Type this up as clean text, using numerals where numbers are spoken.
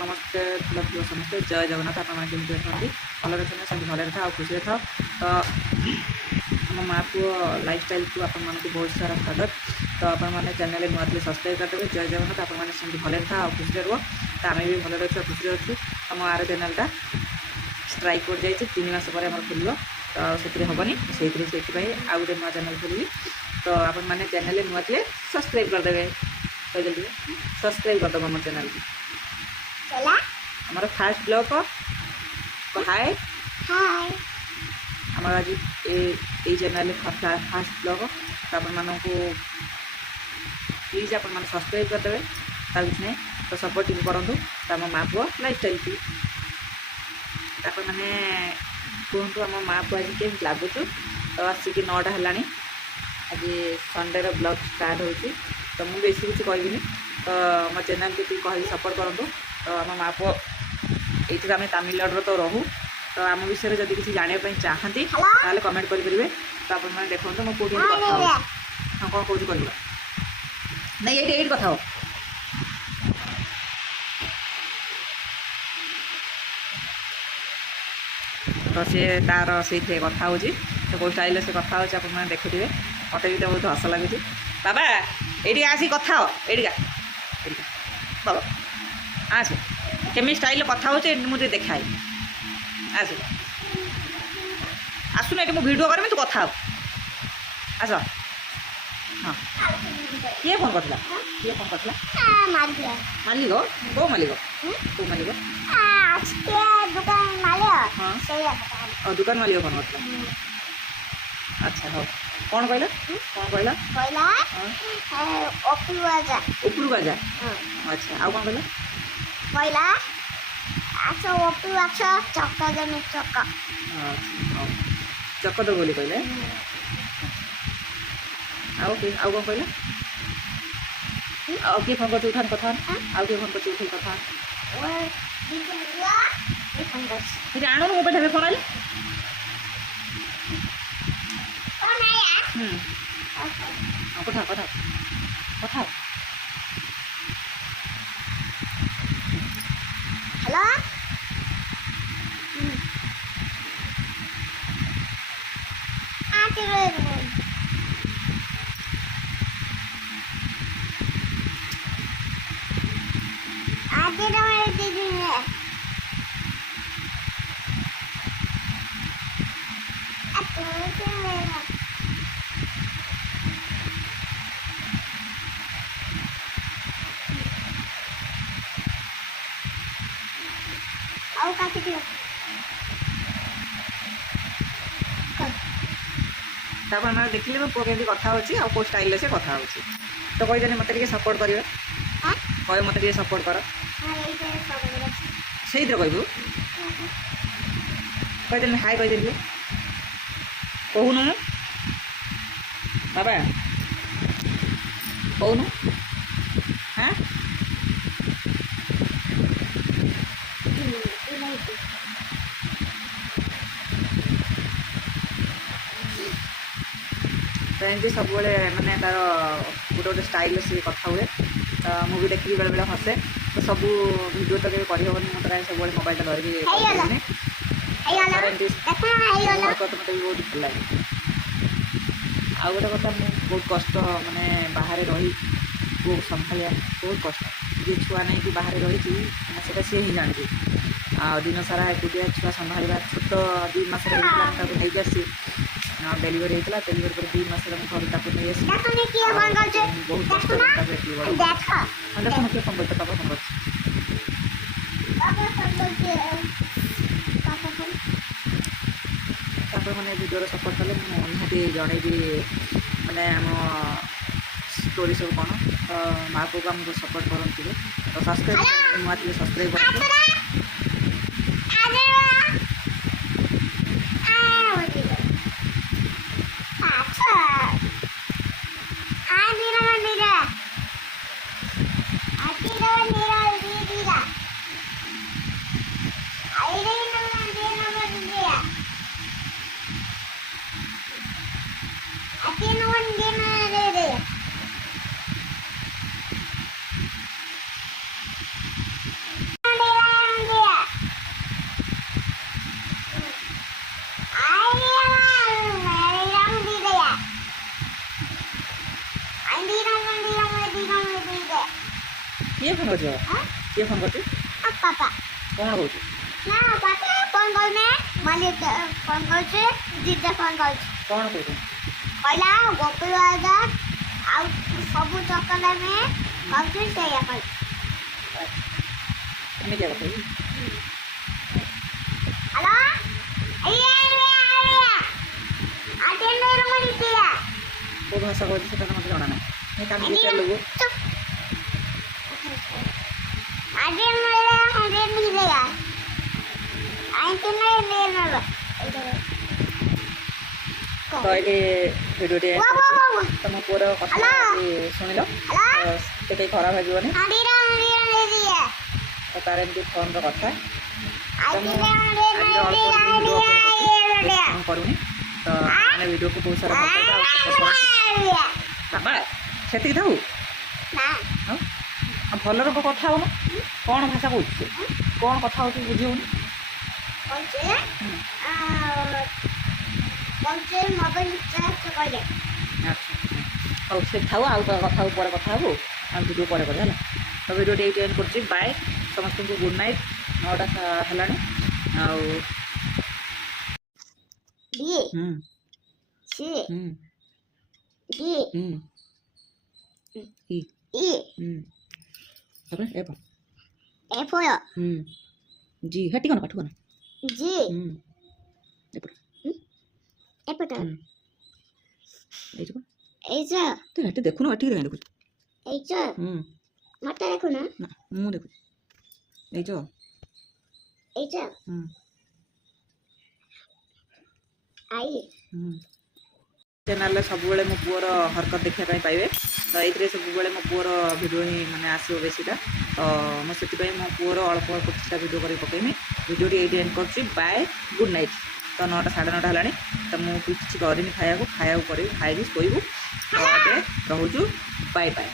नमस्ते समस्ते जय जगन्नाथ आपने केमती अच्छा भले अच्छे सेमती भले था खुशी था तो आम माँ पु लाइफस्टाइल को आप बहुत सारा स्वागत तो आपने चैनल नुआ थे सब्सक्राइब करदेवे जय जगन्नाथ आपने सेमती भले था खुशी रुह तो आम भी भले अच्छे खुशी अच्छु आम आर चैनलटा स्ट्राइक कर जाइए 3 मास पर खोल तो से हेनी से आउ गए नुआ चैनल खोली तो आपने चैनल नुआ थे सब्सक्राइब करदेवे कहीदे सब्सक्राइब करदेव आम चैनल हमारा फास्ट ब्लॉग हाय हाय हमारा आज ये चैनल फास्ट ब्लॉग तो आप प्लीज आप सब्सक्राइब करदे कुछ नहीं तो सपोर्ट टी करूँ तो आम माँ पुआ लाइफस्टाइल की मैंने कहतु आम माँ पुआ आज केम लगुच तो आसिक 9टा है आज संडे ब्लॉग स्टार्ट हो तो मुझे बेसी किसी कहबी तो मो चैनल को कह सपोर्ट करूँ तो आम माँ पुआ ये आम तमिलनाडु तो रहू तो आम विषय जब किसी जानापी चाहती कमेंट करेंगे तो आप देखो मैं कौटी कथा हाँ कौन कौन कर नहीं ये कथा हो तो सी तार से कथा हो कौ स्टाइल से कथा हो देखुए मत भी बहुत हस लगुच बाबा ये आसी कथा हो ये बाबा आस केमी स्टाइल कथा हो मुझे देखाए आस आसुन ये मुझे भिडियो करमी तू कथा हो आस हाँ किए फोन करता किए फोन करता मालिक कौ मालिक कौ मालिक हाँ और दुकान मालिक फोन करता अच्छा हाँ कौन कहला कौन कहला उपरू आजा अच्छा आउ कौन कहला चक दो बोली कहले आउ कौन कहला आउ किए फोन कर उठान कथा आउ किए फोन कर उठे कथा फिर आणु मो पे फोन आइले कथा कथा कथा हेलो मैंने देखिए मो पुआ केमी कथा हो स्टाइल से कथा हो तो कहीदेनि मत सपोर्ट करेंगे कह मत सपोर्ट कर से कहबू कहीदेनि हाय कहीदेनि कहूनु बाबा कहूनु हाँ तो एमती सब मैंने तार गोटे गोटे स्टाइल से कथा हुए मुझे देखिए बेले बेले हसे तो सब भिडियो तो कभी करहबनी मतलब सब मोबाइल धरिकी मत भी बहुत भल लगे आउ गोटे कथा बहुत कष्ट मानने बाहर रही बहुत संभालिया बहुत कष्ट जी छुआ नहीं कि बाहर रही से सी ही जानती दिन सारा एकुटिया छुआ संभाल छोट 2 मास नहीं आसी डेलीवरी होता डेलीवरी पर 2 मास घर तक नहीं आसी बहुत कष्ट देखो किए फोन करते पापा फोन कर मैंने भिडियो सपोर्ट कले निहती जनईबी मैंने आम स्टोरी सब कौन तो माँ को आमको सपोर्ट करते तो सब्सक्राइब नुआ थे सब्सक्राइब कर किए फोन कर किए फोन कर पापा कौन कौन ना पापा फोन करने मालिक फोन करछे दीदी फोन करछे कौन कौन कहला गोपी वाला आउ सब चकला में कहछे से या कर हमें क्या बताइए हेलो अरे आते मेरे मन किया वो भाषा कहते से मत जाना ना नहीं काम के लोग आते मेरे हरे मिलेगा आते मेरे मेरे तो ये वीडियो टे तुम पुअर कथा शुणिल तो कहीं खराब हो तो तार एमती फोन कथा करूनी तो मैंने वीडियो को बहुत सारा बाबा से थाऊ भल कथा हो कौन भाषा कौन कौन कथा हो बुझे ହଉ ସେ ଥାଉ ଆଉ କଥା ପରେ କଥା ହବୁ ଆଉ ଭିଡ଼ିଓ ପରେ କରିବା ହେଲା ତ ଭିଡ଼ିଓଟି ଏଇଠି ଏଣ୍ଡ କରୁଛି ବାଏ ସମସ୍ତଙ୍କୁ ଗୁଡ୍ ନାଇଟ୍ 9ଟା ହେଲାଣି ଆଉ ଜି ହେଟି କ'ଣ ପାଠ କ'ଣ জি এপটা এইটা তুই হেটি দেখুন হেটি কাଇଁ দেখুছ এইটা মাথা দেখো না না ମୁଁ ଦେଖୁଛି এইটা এইটা আই चैनल सबुबले मो पुअर हरकत देखा पाइबे तो ये सबुबले मो पुअर भिडियो ही माने आसो बेसीटा तो मुझे मो पुअर अल्प अल्प किसी भिडियो कर पकईमी भिडियो ये एंड कर बाय गुड नाइट तो 9टा 9:30 है तो मुझे किसी करनी खाया खाया खाई शोबू तो रोचु बाय बाय।